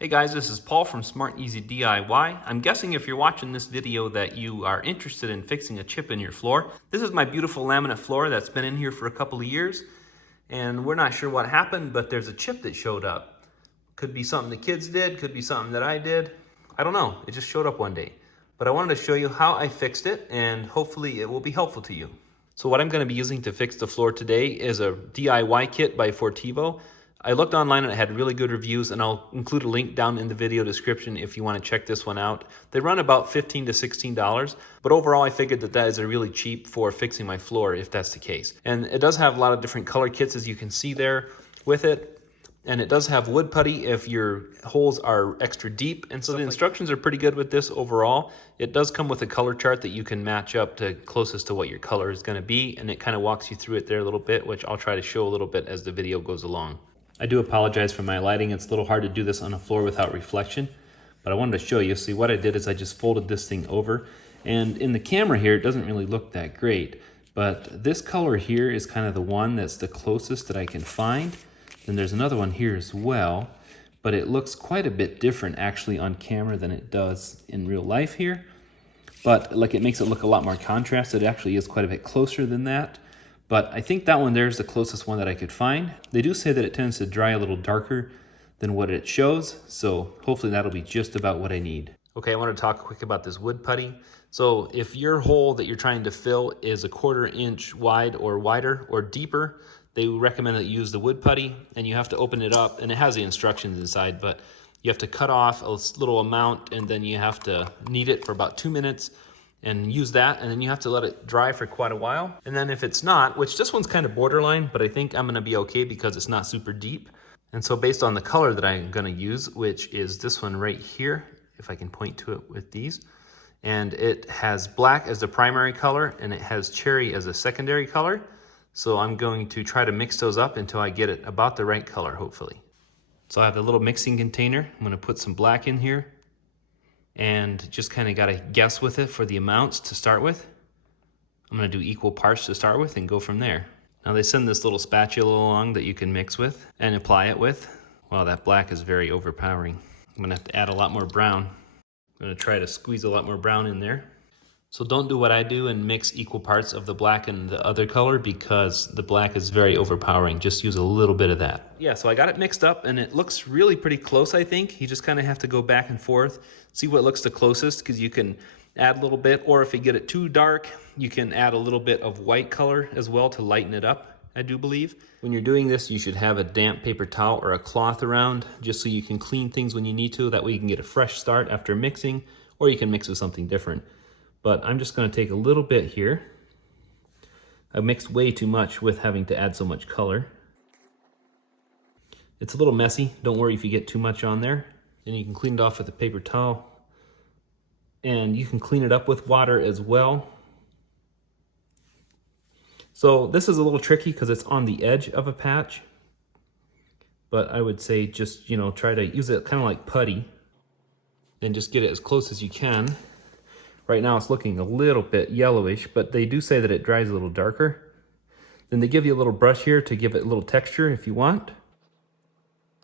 Hey guys, this is Paul from Smart Easy DIY. I'm guessing if you're watching this video that you are interested in fixing a chip in your floor. This is my beautiful laminate floor that's been in here for a couple of years, and we're not sure what happened, but there's a chip that showed up. Could be something the kids did, could be something that I did. I don't know, it just showed up one day. But I wanted to show you how I fixed it, and hopefully it will be helpful to you. So what I'm going to be using to fix the floor today is a DIY kit by Fortivo. I looked online and it had really good reviews, and I'll include a link down in the video description if you want to check this one out. They run about $15 to $16, but overall I figured that is a really cheap for fixing my floor if that's the case. And it does have a lot of different color kits, as you can see there with it. And it does have wood putty if your holes are extra deep. And so the instructions are pretty good with this overall. It does come with a color chart that you can match up to closest to what your color is going to be. And it kind of walks you through it there a little bit, which I'll try to show a little bit as the video goes along. I do apologize for my lighting. It's a little hard to do this on a floor without reflection, but I wanted to show you. See, what I did is I just folded this thing over, and in the camera here, it doesn't really look that great, but this color here is kind of the one that's the closest that I can find. Then there's another one here as well, but it looks quite a bit different actually on camera than it does in real life here. But like, it makes it look a lot more contrasted. It actually is quite a bit closer than that. But I think that one there is the closest one that I could find. They do say that it tends to dry a little darker than what it shows, so hopefully that'll be just about what I need. Okay, I want to talk quick about this wood putty. So if your hole that you're trying to fill is a 1/4 inch wide or wider or deeper, they recommend that you use the wood putty, and you have to open it up, and it has the instructions inside, but you have to cut off a little amount, and then you have to knead it for about 2 minutes and use that, and then you have to let it dry for quite a while. And then if it's not, which this one's kind of borderline, but I think I'm gonna be okay because it's not super deep. And so based on the color that I'm gonna use, which is this one right here, if I can point to it with these, and it has black as the primary color and it has cherry as a secondary color. So I'm going to try to mix those up until I get it about the right color, hopefully. So I have the little mixing container. I'm gonna put some black in here, and just kind of got to guess with it for the amounts to start with. I'm going to do equal parts to start with and go from there. Now they send this little spatula along that you can mix with and apply it with. Wow, that black is very overpowering. I'm going to have to add a lot more brown. I'm going to try to squeeze a lot more brown in there. So don't do what I do and mix equal parts of the black and the other color, because the black is very overpowering. Just use a little bit of that. Yeah, so I got it mixed up and it looks really pretty close, I think. You just kind of have to go back and forth, see what looks the closest, because you can add a little bit, or if you get it too dark, you can add a little bit of white color as well to lighten it up, I do believe. When you're doing this, you should have a damp paper towel or a cloth around, just so you can clean things when you need to. That way you can get a fresh start after mixing, or you can mix with something different. But I'm just going to take a little bit here. I mixed way too much with having to add so much color. It's a little messy. Don't worry if you get too much on there. And you can clean it off with a paper towel. And you can clean it up with water as well. So this is a little tricky because it's on the edge of a patch. But I would say just, try to use it kind of like putty. And just get it as close as you can. Right now it's looking a little bit yellowish, but they do say that it dries a little darker. Then they give you a little brush here to give it a little texture if you want.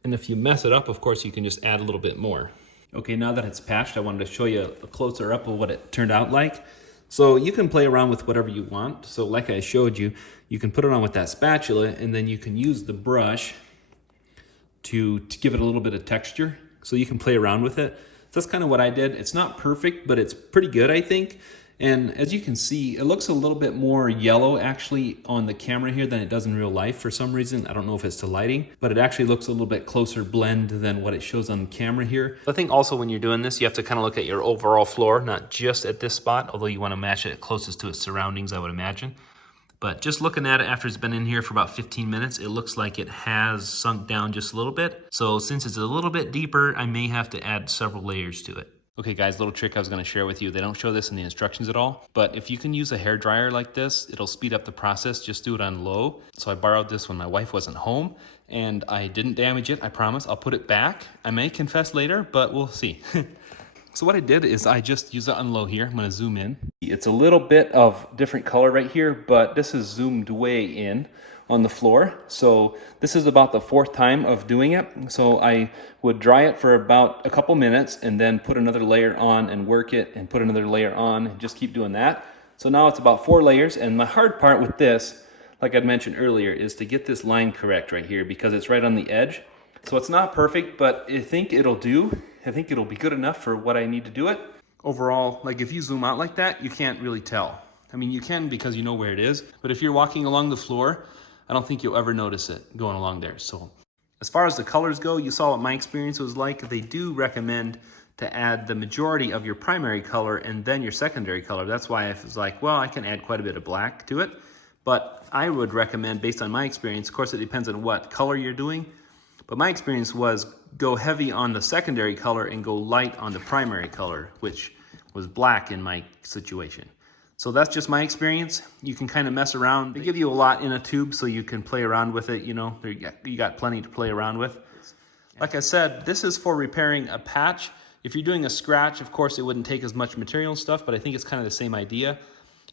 And if you mess it up, of course, you can just add a little bit more. Okay, now that it's patched, I wanted to show you a closer up of what it turned out like. So you can play around with whatever you want. So like I showed you, you can put it on with that spatula, and then you can use the brush to give it a little bit of texture. So you can play around with it. So that's kind of what I did. It's not perfect, but it's pretty good, I think. And as you can see, it looks a little bit more yellow actually on the camera here than it does in real life for some reason. I don't know if it's the lighting, but it actually looks a little bit closer blend than what it shows on camera here. I think also when you're doing this, you have to kind of look at your overall floor, not just at this spot, although you want to match it closest to its surroundings, I would imagine. But just looking at it after it's been in here for about 15 minutes, it looks like it has sunk down just a little bit. So since it's a little bit deeper, I may have to add several layers to it. Okay guys, little trick I was gonna share with you. They don't show this in the instructions at all, but if you can use a hair dryer like this, it'll speed up the process. Just do it on low. So I borrowed this when my wife wasn't home, and I didn't damage it, I promise. I'll put it back. I may confess later, but we'll see. So what I did is I just use it on low here. I'm gonna zoom in. It's a little bit of different color right here, but this is zoomed way in. on the floor. So this is about the 4th time of doing it. So I would dry it for about a couple minutes and then put another layer on and work it and put another layer on and just keep doing that. So now it's about 4 layers, and the hard part with this, like I'd mentioned earlier, is to get this line correct right here because it's right on the edge. So it's not perfect, but I think it'll do. I think it'll be good enough for what I need to do it. Overall, like if you zoom out like that, you can't really tell. I mean, you can because you know where it is, but if you're walking along the floor, I don't think you'll ever notice it going along there. So as far as the colors go, you saw what my experience was like. They do recommend to add the majority of your primary color and then your secondary color. That's why I was like, well, I can add quite a bit of black to it. But I would recommend, based on my experience, of course it depends on what color you're doing, but my experience was go heavy on the secondary color and go light on the primary color, which was black in my situation. So that's just my experience. You can kind of mess around. They give you a lot in a tube so you can play around with it, you know, you got plenty to play around with. Like I said, this is for repairing a patch. If you're doing a scratch, of course, it wouldn't take as much material and stuff, but I think it's kind of the same idea.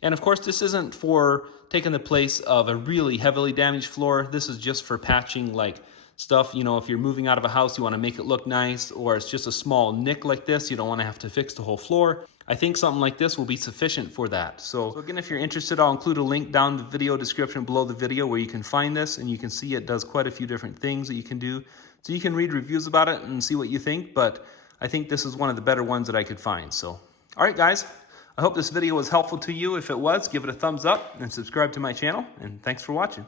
And of course, this isn't for taking the place of a really heavily damaged floor. This is just for patching like stuff, you know, if you're moving out of a house, you want to make it look nice, or it's just a small nick like this, you don't want to have to fix the whole floor. I think something like this will be sufficient for that. So again, if you're interested, I'll include a link down in the video description below the video where you can find this, and you can see it does quite a few different things that you can do. So you can read reviews about it and see what you think, but I think this is one of the better ones that I could find. So, all right, guys, I hope this video was helpful to you. If it was, give it a thumbs up and subscribe to my channel, and thanks for watching.